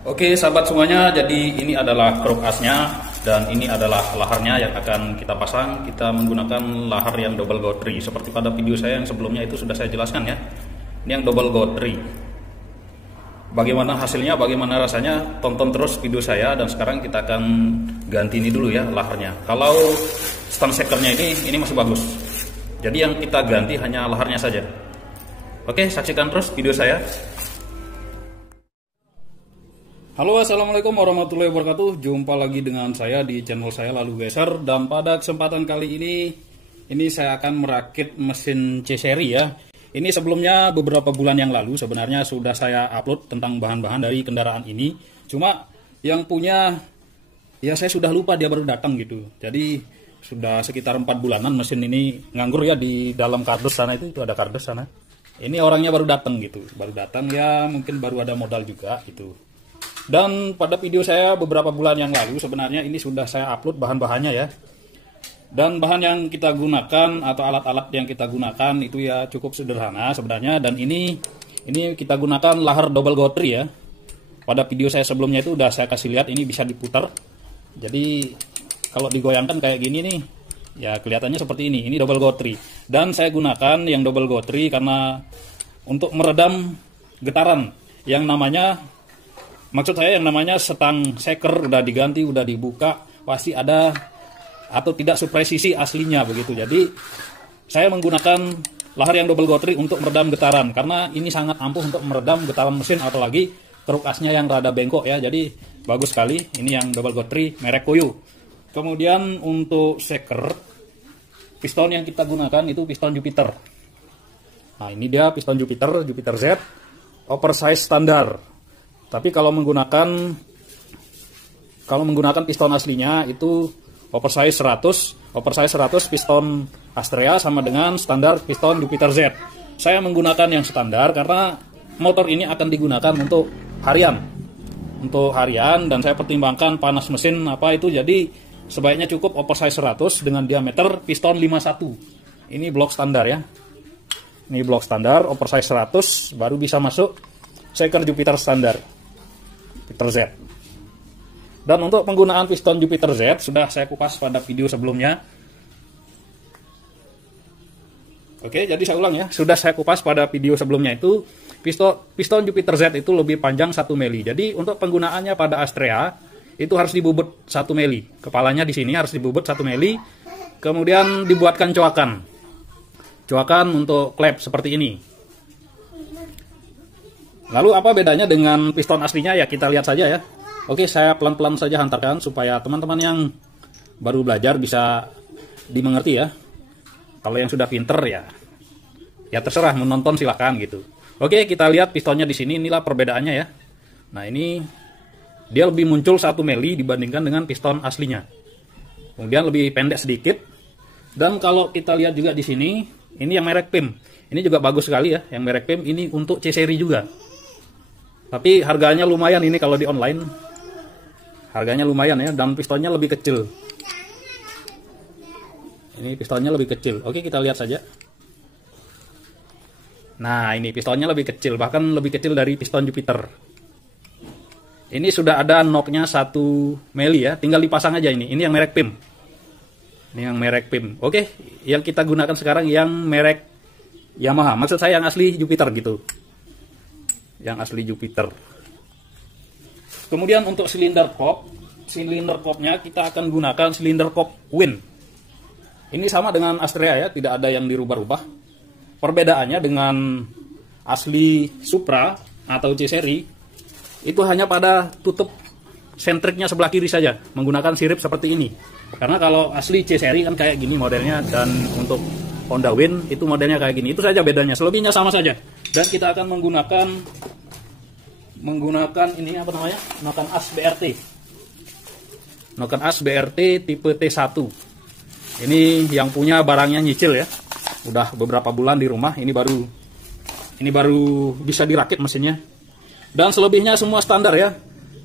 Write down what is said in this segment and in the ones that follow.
Oke sahabat semuanya, jadi ini adalah keruk asnya dan ini adalah laharnya yang akan kita pasang. Kita menggunakan lahar yang double gotri seperti pada video saya yang sebelumnya itu sudah saya jelaskan ya. Ini yang double gotri. Bagaimana hasilnya, bagaimana rasanya, tonton terus video saya. Dan sekarang kita akan ganti ini dulu ya laharnya. Kalau stang sekernya ini masih bagus, jadi yang kita ganti hanya laharnya saja. Oke, saksikan terus video saya. Halo, assalamualaikum warahmatullahi wabarakatuh. Jumpa lagi dengan saya di channel saya Lalu Geser. Dan pada kesempatan kali ini saya akan merakit mesin C-Seri ya. Ini sebelumnya beberapa bulan yang lalu sebenarnya sudah saya upload tentang bahan-bahan dari kendaraan ini. Cuma yang punya ya saya sudah lupa, dia baru datang gitu. Jadi sudah sekitar 4 bulanan mesin ini nganggur ya di dalam kardus sana, itu ada kardus sana. Ini orangnya baru datang gitu. Baru datang ya, mungkin baru ada modal juga gitu. Dan pada video saya beberapa bulan yang lalu sebenarnya ini sudah saya upload bahan-bahannya ya. Dan bahan yang kita gunakan atau alat-alat yang kita gunakan itu ya cukup sederhana sebenarnya. Dan ini kita gunakan lahar double gotri ya. Pada video saya sebelumnya itu udah saya kasih lihat, ini bisa diputar. Jadi kalau digoyangkan kayak gini nih, ya kelihatannya seperti ini. Ini double gotri. Dan saya gunakan yang double gotri karena untuk meredam getaran yang namanya, maksud saya yang namanya stang seker udah diganti, udah dibuka, pasti ada atau tidak sepresisi aslinya begitu. Jadi saya menggunakan lahar yang double gotri untuk meredam getaran karena ini sangat ampuh untuk meredam getaran mesin, apalagi keruk asnya yang rada bengkok ya. Jadi bagus sekali ini yang double gotri merek Koyo. Kemudian untuk seker, piston yang kita gunakan itu piston Jupiter. Nah ini dia piston Jupiter Z oversize standar. Tapi kalau menggunakan piston aslinya itu oversize 100 piston Astrea sama dengan standar piston Jupiter Z. Saya menggunakan yang standar karena motor ini akan digunakan untuk harian. Untuk harian, dan saya pertimbangkan panas mesin apa itu, jadi sebaiknya cukup oversize 100 dengan diameter piston 51. Ini blok standar ya. Ini blok standar oversize 100 baru bisa masuk seker Jupiter standar. Jupiter Z. Dan untuk penggunaan piston Jupiter Z sudah saya kupas pada video sebelumnya. Oke, jadi saya ulang ya. Sudah saya kupas pada video sebelumnya itu piston Jupiter Z itu lebih panjang 1 mili. Jadi untuk penggunaannya pada Astrea itu harus dibubut 1 mili. Kepalanya di sini harus dibubut 1 mili. Kemudian dibuatkan coakan. Coakan untuk klep seperti ini. Lalu apa bedanya dengan piston aslinya ya, kita lihat saja ya. Oke, saya pelan-pelan saja hantarkan supaya teman-teman yang baru belajar bisa dimengerti ya. Kalau yang sudah pinter ya terserah, menonton silahkan gitu. Oke, kita lihat pistonnya di sini, inilah perbedaannya ya. Nah ini dia lebih muncul 1 mili dibandingkan dengan piston aslinya. Kemudian lebih pendek sedikit. Dan kalau kita lihat juga di sini, ini yang merek PIM. Ini juga bagus sekali ya, yang merek PIM ini untuk C-Seri juga. Tapi harganya lumayan ini kalau di online. Harganya lumayan ya, dan pistonnya lebih kecil. Ini pistonnya lebih kecil. Oke, kita lihat saja. Nah, ini pistonnya lebih kecil, bahkan lebih kecil dari piston Jupiter. Ini sudah ada knocknya 1 mili ya, tinggal dipasang aja ini. Ini yang merek PIM. Ini yang merek PIM. Oke, yang kita gunakan sekarang yang merek Yamaha. Maksud saya yang asli Jupiter gitu. Yang asli Jupiter. Kemudian untuk silinder kopnya kita akan gunakan silinder kop Win. Ini sama dengan Astrea ya, tidak ada yang dirubah-rubah. Perbedaannya dengan asli Supra atau C-Seri itu hanya pada tutup sentriknya sebelah kiri saja, menggunakan sirip seperti ini. Karena kalau asli C-Seri kan kayak gini modelnya, dan untuk Honda Win itu modelnya kayak gini. Itu saja bedanya, selebihnya sama saja. Dan kita akan menggunakan ini apa namanya? Noken as BRT. Noken as BRT tipe T1. Ini yang punya barangnya nyicil ya. Udah beberapa bulan di rumah, ini baru bisa dirakit mesinnya. Dan selebihnya semua standar ya.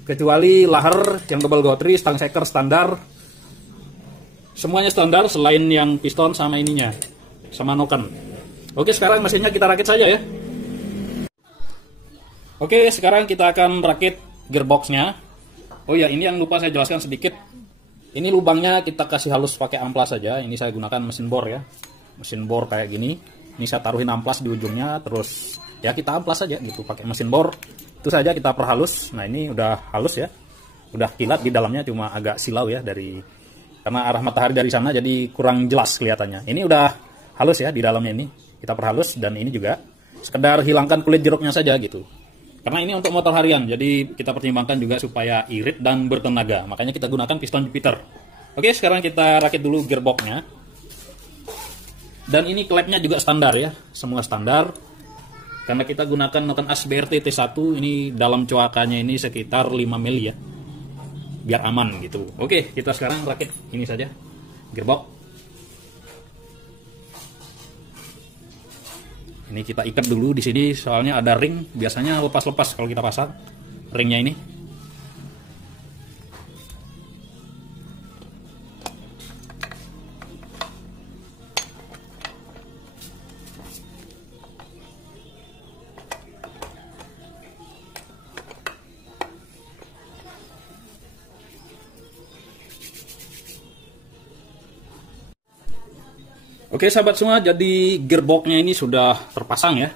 Kecuali lahar yang double gotri, stang seker standar. Semuanya standar selain yang piston sama ininya, sama noken. Oke, sekarang mesinnya kita rakit saja ya. Oke, sekarang kita akan rakit gearboxnya. Oh ya, ini yang lupa saya jelaskan sedikit. Ini lubangnya kita kasih halus pakai amplas saja. Ini saya gunakan mesin bor ya. Mesin bor kayak gini. Ini saya taruhin amplas di ujungnya, terus ya kita amplas saja gitu pakai mesin bor. Itu saja kita perhalus. Nah, ini udah halus ya. Udah kilat di dalamnya, cuma agak silau ya karena arah matahari dari sana jadi kurang jelas kelihatannya. Ini udah halus ya di dalamnya ini. Kita perhalus, dan ini juga sekedar hilangkan kulit jeruknya saja gitu. Karena ini untuk motor harian, jadi kita pertimbangkan juga supaya irit dan bertenaga. Makanya kita gunakan piston Jupiter. Oke, sekarang kita rakit dulu gearboxnya. Dan ini klepnya juga standar ya, semua standar. Karena kita gunakan noken as BRT T1, ini dalam coakannya ini sekitar 5 mili ya. Biar aman gitu. Oke, kita sekarang rakit ini saja, gearbox. Ini kita ikat dulu di sini, soalnya ada ring, biasanya lepas-lepas kalau kita pasang ringnya ini. Oke sahabat semua, jadi gearboxnya ini sudah terpasang ya.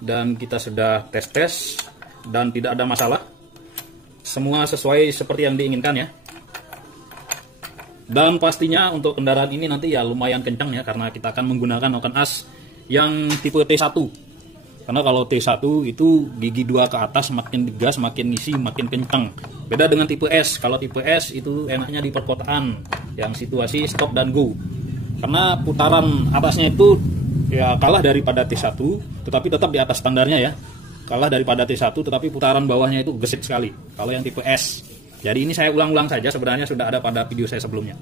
Dan kita sudah tes-tes dan tidak ada masalah. Semua sesuai seperti yang diinginkan ya. Dan pastinya untuk kendaraan ini nanti ya lumayan kencang ya, karena kita akan menggunakan noken as yang tipe T1. Karena kalau T1 itu gigi 2 ke atas, makin digas, makin ngisi, makin kencang. Beda dengan tipe S. Kalau tipe S itu enaknya di perkotaan, yang situasi stop dan go. Karena putaran atasnya itu ya kalah daripada T1, tetapi tetap di atas standarnya ya. Kalah daripada T1, tetapi putaran bawahnya itu gesit sekali kalau yang tipe S. Jadi ini saya ulang-ulang saja, sebenarnya sudah ada pada video saya sebelumnya.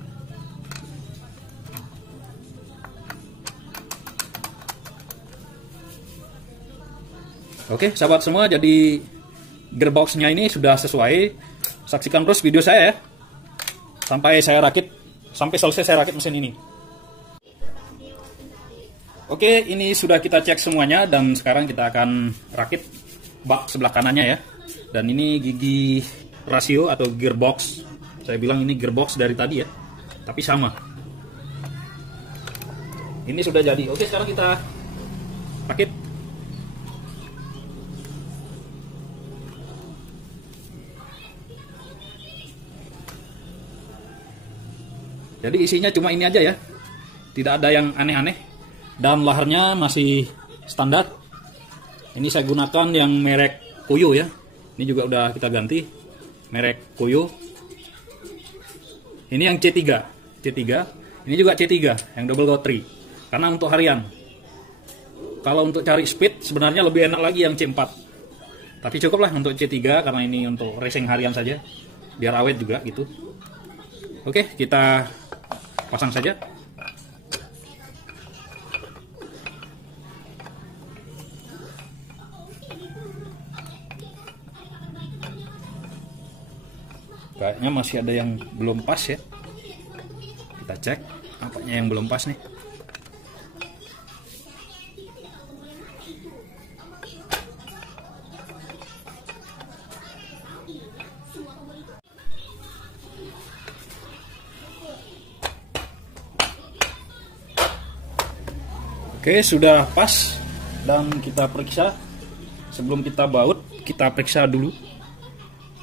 Oke sahabat semua, jadi gearboxnya ini sudah sesuai. Saksikan terus video saya ya, sampai selesai saya rakit mesin ini. Oke, ini sudah kita cek semuanya, dan sekarang kita akan rakit bak sebelah kanannya ya. Dan ini gigi rasio atau gearbox. Saya bilang ini gearbox dari tadi ya, tapi sama. Ini sudah jadi. Oke, sekarang kita rakit. Jadi isinya cuma ini aja ya, tidak ada yang aneh-aneh. Dan laharnya masih standar. Ini saya gunakan yang merek Koyo ya. Ini juga udah kita ganti, merek Koyo. Ini yang C3. Ini juga C3 yang double gotri. Karena untuk harian. Kalau untuk cari speed sebenarnya lebih enak lagi yang C4. Tapi cukuplah untuk C3 karena ini untuk racing harian saja. Biar awet juga gitu. Oke, kita pasang saja. Kayaknya masih ada yang belum pas ya. Kita cek apanya yang belum pas nih. Oke, sudah pas dan kita periksa. Sebelum kita baut, kita periksa dulu.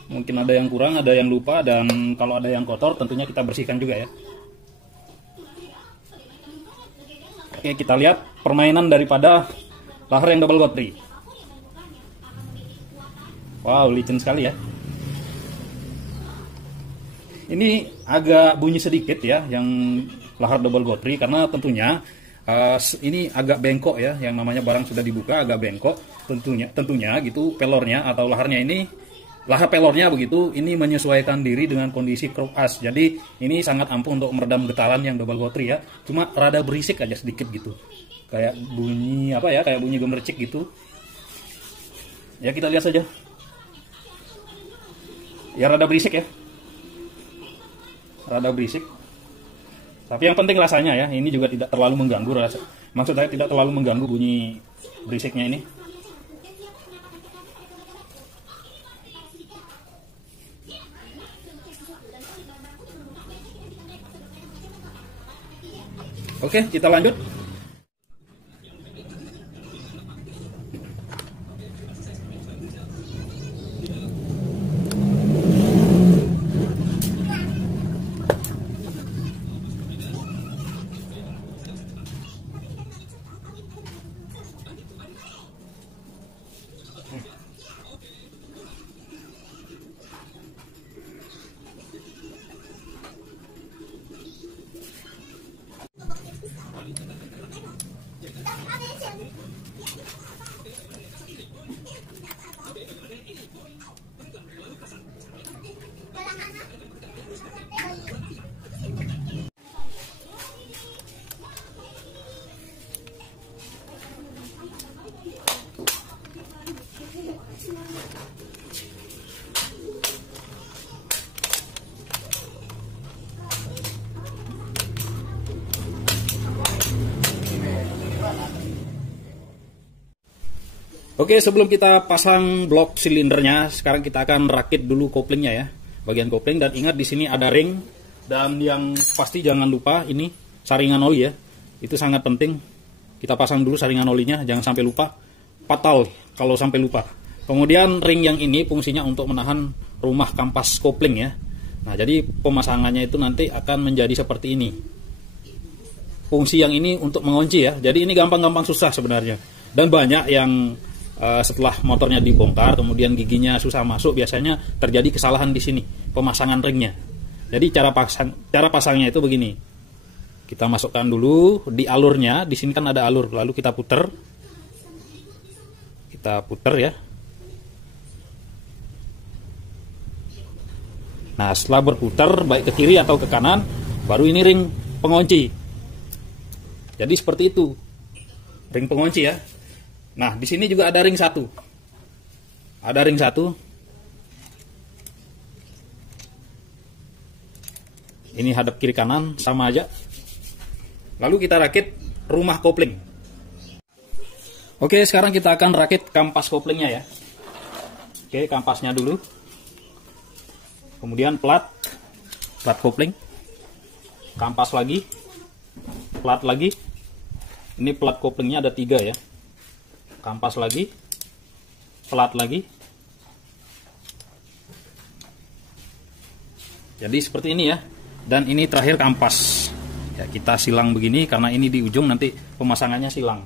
Mungkin ada yang kurang, ada yang lupa, dan kalau ada yang kotor tentunya kita bersihkan juga ya. Oke, kita lihat permainan daripada lahar yang double gotri. Wow, licin sekali ya. Ini agak bunyi sedikit ya yang lahar double gotri, karena tentunya ini agak bengkok ya, yang namanya barang sudah dibuka agak bengkok. Tentunya gitu pelornya atau laharnya ini, lahar pelornya begitu, ini menyesuaikan diri dengan kondisi kruk as. Jadi ini sangat ampuh untuk meredam getaran yang double gotri ya. Cuma rada berisik aja sedikit gitu. Kayak bunyi apa ya? Kayak bunyi gemercik gitu. Ya kita lihat saja. Ya rada berisik ya. Rada berisik. Tapi yang penting rasanya ya. Ini juga tidak terlalu mengganggu rasa. Maksud saya tidak terlalu mengganggu bunyi berisiknya ini. Oke, kita lanjut. Oke, sebelum kita pasang blok silindernya, sekarang kita akan rakit dulu koplingnya ya, bagian kopling. Dan ingat di sini ada ring, dan yang pasti jangan lupa ini saringan oli ya, itu sangat penting. Kita pasang dulu saringan olinya, jangan sampai lupa, fatal kalau sampai lupa. Kemudian ring yang ini fungsinya untuk menahan rumah kampas kopling ya. Nah, jadi pemasangannya itu nanti akan menjadi seperti ini. Fungsi yang ini untuk mengunci ya, jadi ini gampang-gampang susah sebenarnya. Dan banyak yang setelah motornya dibongkar kemudian giginya susah masuk, biasanya terjadi kesalahan di sini pemasangan ringnya. Jadi cara pasangnya itu begini, kita masukkan dulu di alurnya, di sini kan ada alur, lalu kita puter ya. Nah, setelah berputar baik ke kiri atau ke kanan, baru ini ring pengunci. Jadi seperti itu ring pengunci ya. Nah, di sini juga ada ring satu. Ada ring satu. Ini hadap kiri kanan sama aja. Lalu kita rakit rumah kopling. Oke, sekarang kita akan rakit kampas koplingnya ya. Oke, kampasnya dulu. Kemudian plat kopling. Kampas lagi. Plat lagi. Ini plat koplingnya ada 3 ya. Kampas lagi, plat lagi. Jadi seperti ini ya. Dan ini terakhir kampas. Ya, kita silang begini karena ini di ujung nanti pemasangannya silang.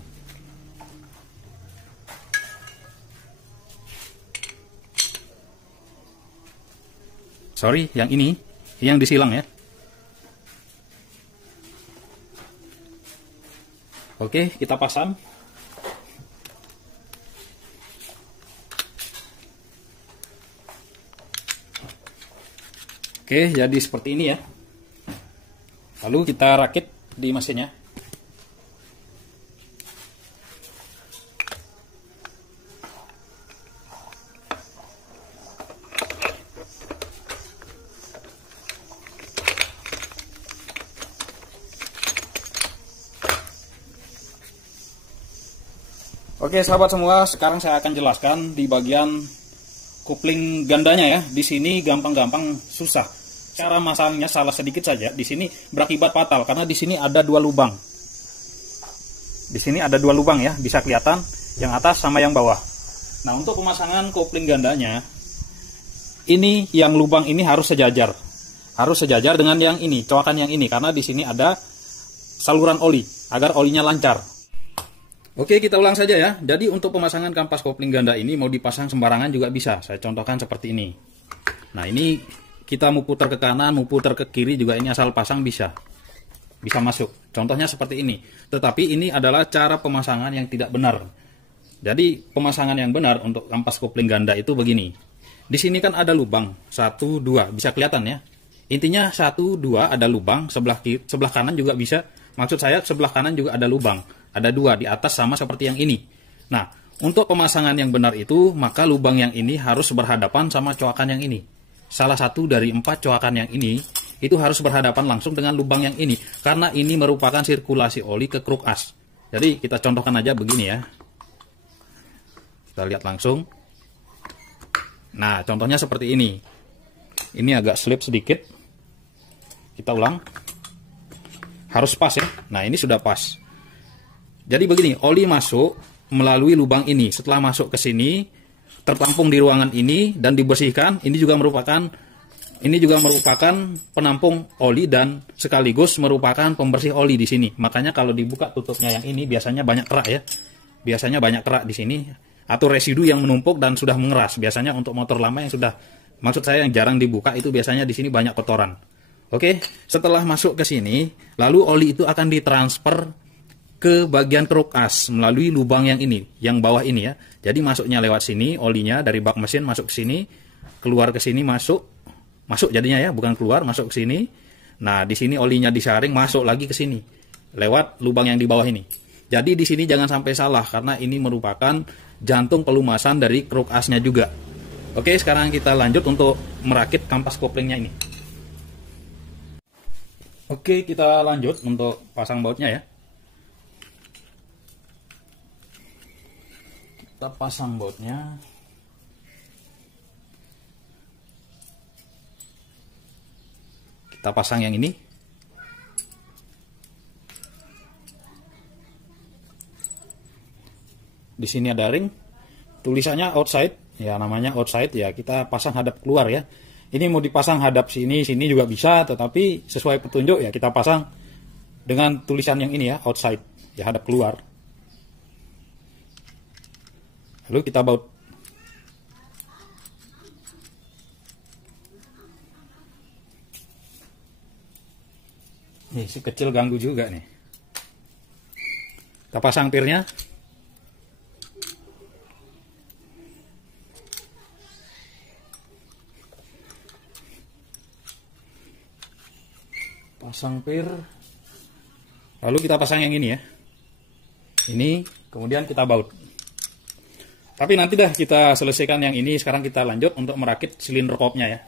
Sorry, yang ini yang disilang ya. Oke, kita pasang. Oke, jadi seperti ini ya. Lalu kita rakit di mesinnya. Oke, sahabat semua, sekarang saya akan jelaskan di bagian kopling gandanya ya. Di sini gampang-gampang susah. Cara masangnya salah sedikit saja, di sini berakibat fatal karena di sini ada 2 lubang. Di sini ada 2 lubang ya, bisa kelihatan yang atas sama yang bawah. Nah, untuk pemasangan kopling gandanya, ini yang lubang ini harus sejajar. Harus sejajar dengan yang ini, coakan yang ini, karena di sini ada saluran oli agar olinya lancar. Oke, kita ulang saja ya. Jadi untuk pemasangan kampas kopling ganda ini mau dipasang sembarangan juga bisa. Saya contohkan seperti ini. Nah, ini kita mau putar ke kanan, mau putar ke kiri juga, ini asal pasang bisa masuk. Contohnya seperti ini. Tetapi ini adalah cara pemasangan yang tidak benar. Jadi pemasangan yang benar untuk kampas kopling ganda itu begini. Di sini kan ada lubang 1, 2, bisa kelihatan ya. Intinya 1, 2 ada lubang, sebelah kanan juga bisa. Maksud saya sebelah kanan juga ada lubang, ada 2 di atas sama seperti yang ini. Nah, untuk pemasangan yang benar itu maka lubang yang ini harus berhadapan sama coakan yang ini. Salah satu dari 4 coakan yang ini itu harus berhadapan langsung dengan lubang yang ini, karena ini merupakan sirkulasi oli ke kruk as. Jadi kita contohkan aja begini ya. Kita lihat langsung. Nah, contohnya seperti ini. Ini agak slip sedikit. Kita ulang. harus pas ya. Nah, ini sudah pas. Jadi begini, oli masuk melalui lubang ini. Setelah masuk ke sini, tertampung di ruangan ini dan dibersihkan. Ini juga merupakan penampung oli dan sekaligus merupakan pembersih oli di sini. Makanya kalau dibuka tutupnya yang ini biasanya banyak kerak ya. Biasanya banyak kerak di sini atau residu yang menumpuk dan sudah mengeras. Biasanya untuk motor lama yang sudah, maksud saya yang jarang dibuka itu biasanya di sini banyak kotoran. Oke, setelah masuk ke sini, lalu oli itu akan ditransfer ke bagian keruk as melalui lubang yang ini, yang bawah ini ya. Jadi masuknya lewat sini, olinya dari bak mesin masuk ke sini, keluar ke sini masuk jadinya ya, bukan keluar, masuk ke sini. Nah, di sini olinya disaring, masuk lagi ke sini lewat lubang yang di bawah ini. Jadi di sini jangan sampai salah karena ini merupakan jantung pelumasan dari keruk asnya juga. Oke, sekarang kita lanjut untuk merakit kampas koplingnya ini. Oke, kita lanjut untuk pasang bautnya ya. Kita pasang bautnya. Kita pasang yang ini. Di sini ada ring. Tulisannya outside, ya namanya outside ya, kita pasang hadap keluar ya. Ini mau dipasang hadap sini juga bisa, tetapi sesuai petunjuk ya kita pasang dengan tulisan yang ini ya, outside, ya hadap keluar. Lalu kita baut. Nih, si kecil ganggu juga nih. Kita pasang pirnya. Pasang pir. Lalu kita pasang yang ini ya. Ini, kemudian kita baut. Tapi nanti dah kita selesaikan yang ini. Sekarang kita lanjut untuk merakit silinder kopnya ya.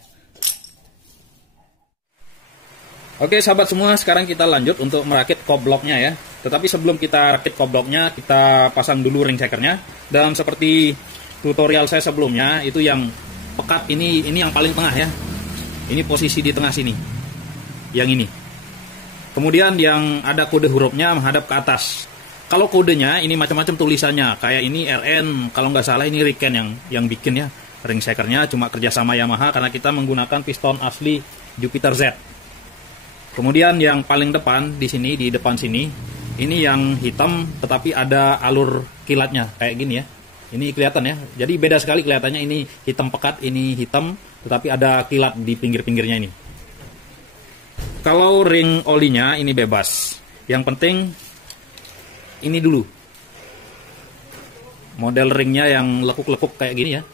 Oke sahabat semua, sekarang kita lanjut untuk merakit kop bloknya ya. Tetapi sebelum kita rakit kop bloknya, kita pasang dulu ring shakernya. Dan seperti tutorial saya sebelumnya, itu yang pekat ini yang paling tengah ya. Ini posisi di tengah sini. Yang ini. Kemudian yang ada kode hurufnya menghadap ke atas. Kalau kodenya ini macam-macam tulisannya. Kayak ini RN, kalau nggak salah ini Riken yang bikin ya. Ring shakernya cuma kerjasama Yamaha karena kita menggunakan piston asli Jupiter Z. Kemudian yang paling depan di sini, di depan sini, ini yang hitam tetapi ada alur kilatnya kayak gini ya. Ini kelihatan ya. Jadi beda sekali kelihatannya, ini hitam pekat, ini hitam tetapi ada kilat di pinggir-pinggirnya ini. Kalau ring olinya ini bebas. Yang penting ini dulu. Model ringnya yang lekuk-lekuk kayak gini ya.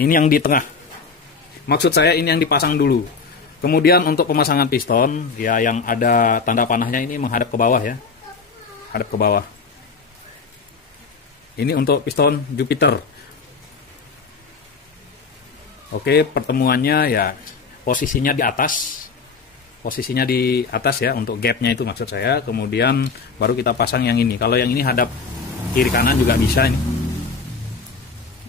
Ini yang di tengah. Maksud saya ini yang dipasang dulu. Kemudian untuk pemasangan piston, ya yang ada tanda panahnya ini menghadap ke bawah ya. Hadap ke bawah. Ini untuk piston Jupiter. Oke, pertemuannya ya posisinya di atas. Posisinya di atas ya, untuk gapnya itu maksud saya. Kemudian baru kita pasang yang ini. Kalau yang ini hadap kiri kanan juga bisa ini.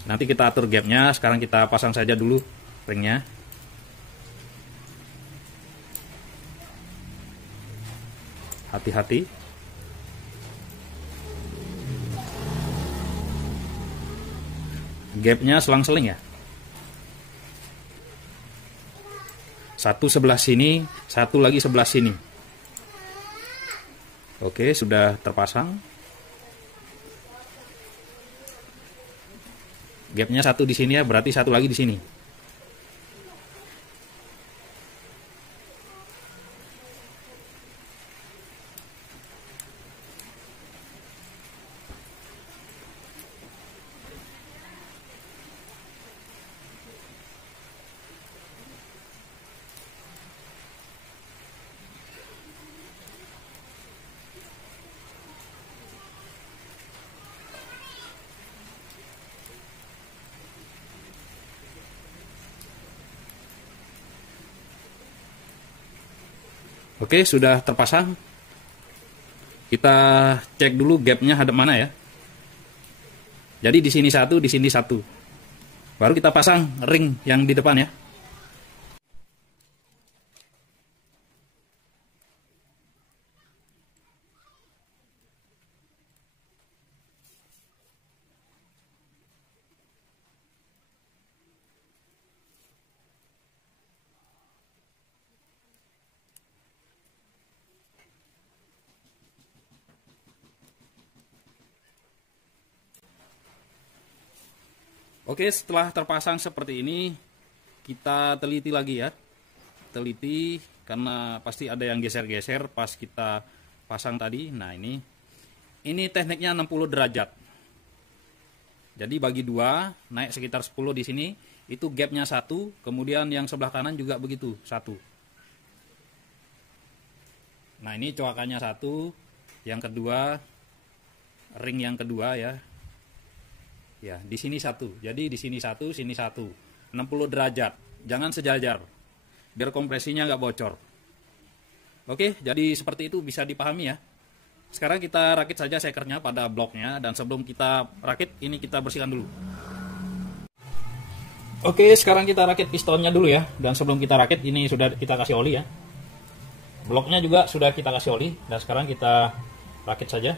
Nanti kita atur gapnya. Sekarang kita pasang saja dulu ringnya. Hati-hati. Gapnya selang-seling ya. Satu sebelah sini, satu lagi sebelah sini. Oke, sudah terpasang. Gapnya satu di sini ya, berarti satu lagi di sini. Oke, sudah terpasang. Kita cek dulu gapnya hadap mana ya. Jadi di sini satu, di sini satu. Baru kita pasang ring yang di depan ya. Oke, setelah terpasang seperti ini, kita teliti lagi ya. Teliti karena pasti ada yang geser-geser pas kita pasang tadi. Nah, ini tekniknya 60 derajat. Jadi bagi dua, naik sekitar 10 di sini, itu gapnya 1, kemudian yang sebelah kanan juga begitu, 1. Nah, ini coakannya 1, yang kedua, ring yang kedua ya. Ya, di sini 1. Jadi di sini 1, sini 1. 60 derajat. Jangan sejajar. Biar kompresinya nggak bocor. Oke, jadi seperti itu bisa dipahami ya. Sekarang kita rakit saja sekernya pada bloknya, dan sebelum kita rakit, ini kita bersihkan dulu. Oke, sekarang kita rakit pistonnya dulu ya. Dan sebelum kita rakit, ini sudah kita kasih oli ya. Bloknya juga sudah kita kasih oli, dan sekarang kita rakit saja.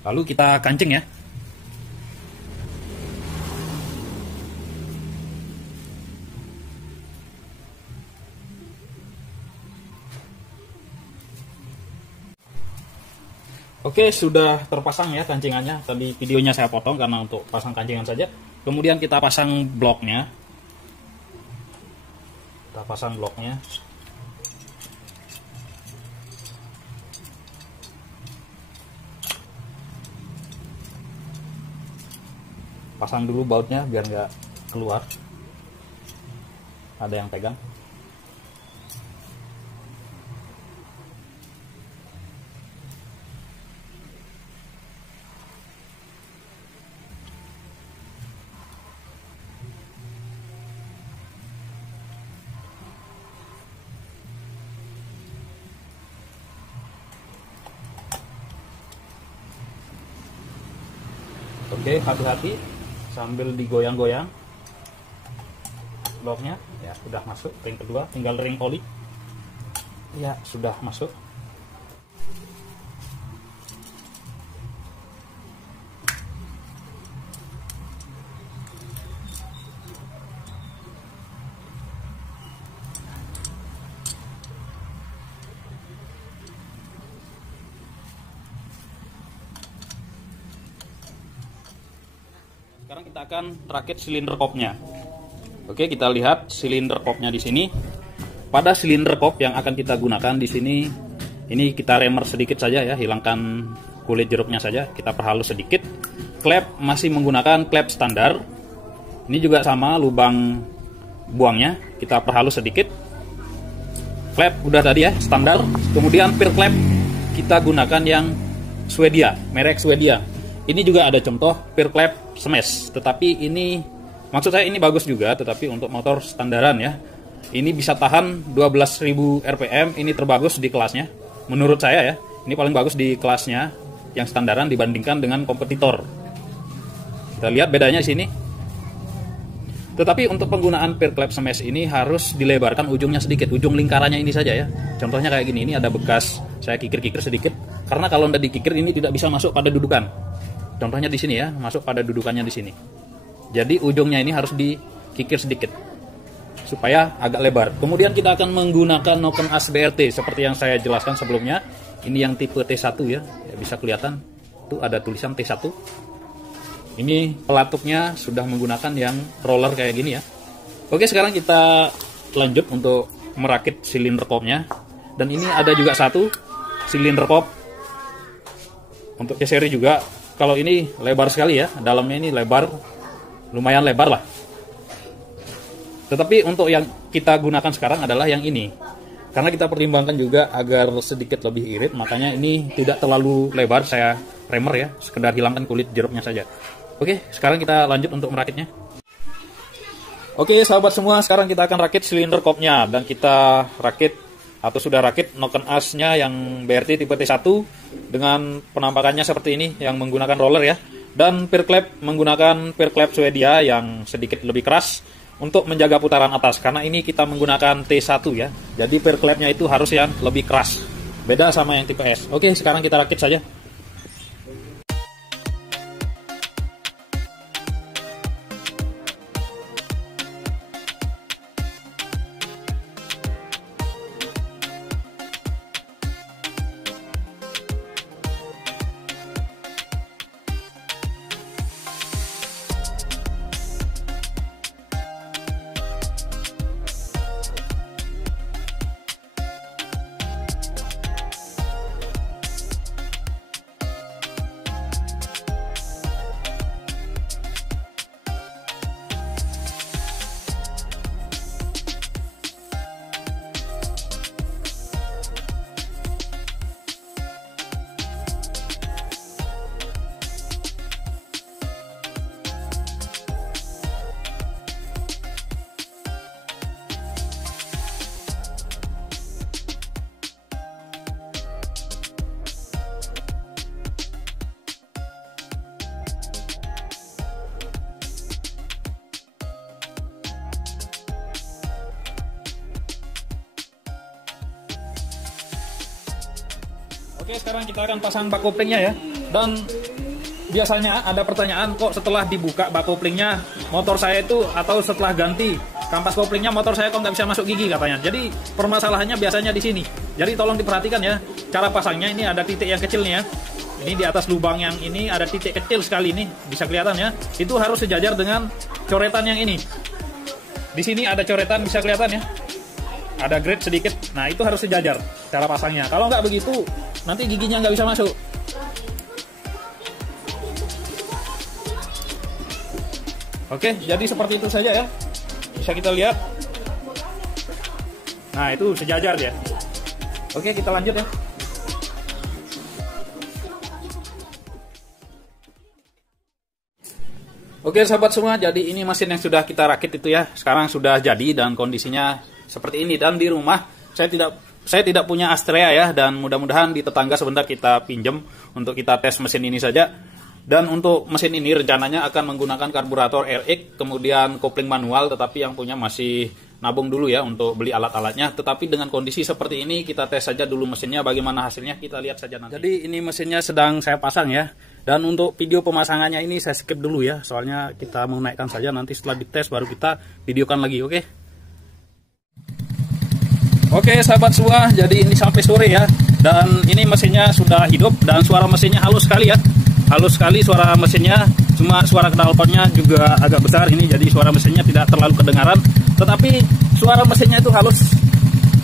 Lalu kita kancing ya. Oke, sudah terpasang ya kancingannya. Tadi videonya saya potong karena untuk pasang kancingan saja. Kemudian kita pasang bloknya. Kita pasang bloknya. Pasang dulu bautnya biar nggak keluar. Ada yang pegang. Oke, hati-hati sambil digoyang-goyang bloknya. Ya, sudah masuk ring kedua, tinggal ring oli. Ya, sudah masuk. Sekarang kita akan rakit silinder kopnya. Oke, kita lihat silinder kopnya di sini. Pada silinder kop yang akan kita gunakan di sini, ini kita remer sedikit saja ya, hilangkan kulit jeruknya saja, kita perhalus sedikit. Klep masih menggunakan klep standar. Ini juga sama, lubang buangnya kita perhalus sedikit. Klep udah tadi ya, standar. Kemudian pir klep kita gunakan yang Swedia, merek Swedia. Ini juga ada contoh pir klep smash, tetapi ini maksud saya ini bagus juga, tetapi untuk motor standaran ya. Ini bisa tahan 12.000 rpm, ini terbagus di kelasnya. Menurut saya ya, ini paling bagus di kelasnya yang standaran dibandingkan dengan kompetitor. Kita lihat bedanya di sini. Tetapi untuk penggunaan pir klep smash ini harus dilebarkan ujungnya sedikit, ujung lingkarannya ini saja ya. Contohnya kayak gini, ini ada bekas saya kikir-kikir sedikit, karena kalau tidak dikikir ini tidak bisa masuk pada dudukan. Contohnya di sini ya, masuk pada dudukannya di sini. Jadi ujungnya ini harus dikikir sedikit supaya agak lebar. Kemudian kita akan menggunakan noken as BRT seperti yang saya jelaskan sebelumnya. Ini yang tipe T1 ya, bisa kelihatan. Tuh ada tulisan T1. Ini pelatuknya sudah menggunakan yang roller kayak gini ya. Oke, sekarang kita lanjut untuk merakit silinder kopnya. Dan ini ada juga satu silinder kop untuk seri juga. Kalau ini lebar sekali ya, dalamnya ini lebar, lumayan lebar lah. Tetapi untuk yang kita gunakan sekarang adalah yang ini. Karena kita pertimbangkan juga agar sedikit lebih irit, makanya ini tidak terlalu lebar, saya remer ya, sekedar hilangkan kulit jeruknya saja. Oke, sekarang kita lanjut untuk merakitnya. Oke sahabat semua, sekarang kita akan rakit silinder kopnya. Dan kita rakit atau sudah rakit noken asnya yang BRT tipe T1 dengan penampakannya seperti ini yang menggunakan roller ya. Dan pir klep menggunakan pir klep Swedia yang sedikit lebih keras. untuk menjaga putaran atas, karena ini kita menggunakan T1 ya. Jadi per klepnya itu harus yang lebih keras. Beda sama yang tipe S. Oke, sekarang kita rakit saja. Oke, sekarang kita akan pasang bak koplingnya ya. Dan biasanya ada pertanyaan, kok setelah dibuka bak koplingnya motor saya itu, atau setelah ganti kampas koplingnya motor saya kok nggak bisa masuk gigi katanya. Jadi permasalahannya biasanya di sini. Jadi tolong diperhatikan ya, cara pasangnya. Ini ada titik yang kecil nih ya. Ini di atas lubang yang ini ada titik kecil sekali nih, bisa kelihatan ya. Itu harus sejajar dengan coretan yang ini. Di sini ada coretan, bisa kelihatan ya. Ada grade sedikit. Nah, itu harus sejajar cara pasangnya. Kalau nggak begitu, nanti giginya nggak bisa masuk. Oke, jadi seperti itu saja ya. Bisa kita lihat. Nah, itu sejajar ya. Oke, kita lanjut ya. Oke sahabat semua, jadi ini mesin yang sudah kita rakit itu ya. Sekarang sudah jadi dan kondisinya seperti ini. Dan di rumah saya tidak punya Astrea ya, dan mudah-mudahan di tetangga sebentar kita pinjam untuk kita tes mesin ini saja. Dan untuk mesin ini rencananya akan menggunakan karburator RX, kemudian kopling manual, tetapi yang punya masih nabung dulu ya untuk beli alat-alatnya. Tetapi dengan kondisi seperti ini kita tes saja dulu mesinnya, bagaimana hasilnya kita lihat saja nanti. Jadi ini mesinnya sedang saya pasang ya. Dan untuk video pemasangannya ini saya skip dulu ya, soalnya kita mau naikkan saja, nanti setelah dites baru kita videokan lagi, oke? Oke sahabat semua, jadi ini sampai sore ya. Dan ini mesinnya sudah hidup dan suara mesinnya halus sekali ya. Halus sekali suara mesinnya, cuma suara knalpotnya juga agak besar ini, jadi suara mesinnya tidak terlalu kedengaran. Tetapi suara mesinnya itu halus.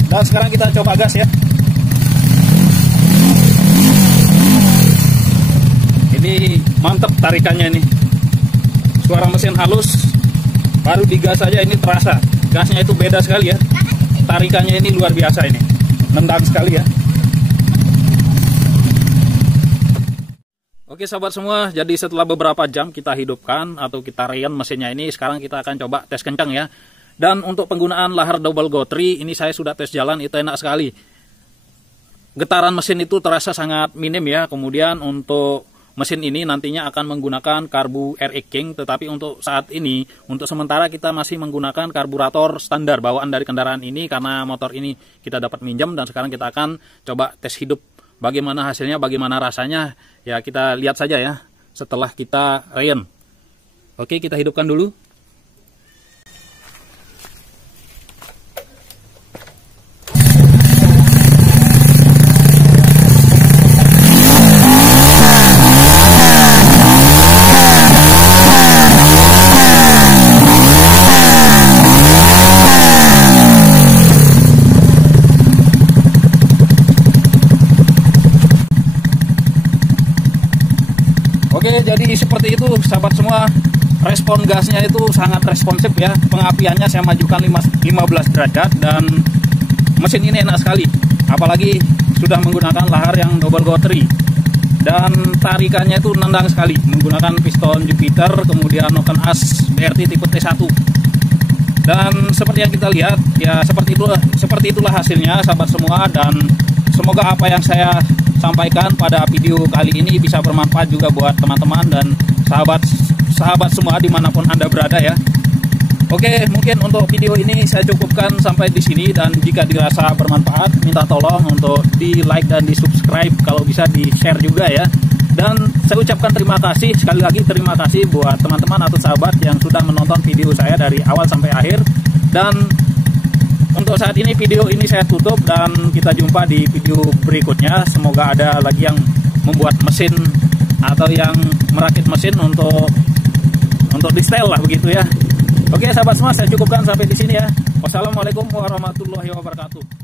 Dan sekarang kita coba gas ya. Ini mantap tarikannya ini. Suara mesin halus, baru digas saja ini terasa. Gasnya itu beda sekali ya. Tarikannya ini luar biasa ini. Nendang sekali ya. Oke sahabat semua, jadi setelah beberapa jam kita hidupkan atau kita rayon mesinnya ini, sekarang kita akan coba tes kencang ya. Dan untuk penggunaan lahar double gotri, ini saya sudah tes jalan, itu enak sekali. Getaran mesin itu terasa sangat minim ya. Kemudian untuk mesin ini nantinya akan menggunakan karbu RX King, tetapi untuk saat ini, untuk sementara kita masih menggunakan karburator standar bawaan dari kendaraan ini, karena motor ini kita dapat minjam. Dan sekarang kita akan coba tes hidup. Bagaimana hasilnya, bagaimana rasanya, ya kita lihat saja ya setelah kita rayon. Oke, kita hidupkan dulu. Oke, jadi seperti itu sahabat semua, respon gasnya itu sangat responsif ya. Pengapiannya saya majukan 15 derajat dan mesin ini enak sekali. Apalagi sudah menggunakan lahar yang double gotri. Dan tarikannya itu nendang sekali, menggunakan piston Jupiter, kemudian noken as BRT tipe T1. Dan seperti yang kita lihat, ya seperti itulah hasilnya sahabat semua. Dan semoga apa yang saya sampaikan pada video kali ini bisa bermanfaat juga buat teman-teman dan sahabat semua dimanapun Anda berada ya. Oke, mungkin untuk video ini saya cukupkan sampai di sini, dan jika dirasa bermanfaat minta tolong untuk di like dan di subscribe, kalau bisa di share juga ya. Dan saya ucapkan terima kasih sekali lagi, terima kasih buat teman-teman atau sahabat yang sudah menonton video saya dari awal sampai akhir. Dan untuk saat ini video ini saya tutup, dan kita jumpa di video berikutnya. Semoga ada lagi yang membuat mesin atau yang merakit mesin untuk di style lah begitu ya. Oke sahabat semua, saya cukupkan sampai di sini ya. Wassalamualaikum warahmatullahi wabarakatuh.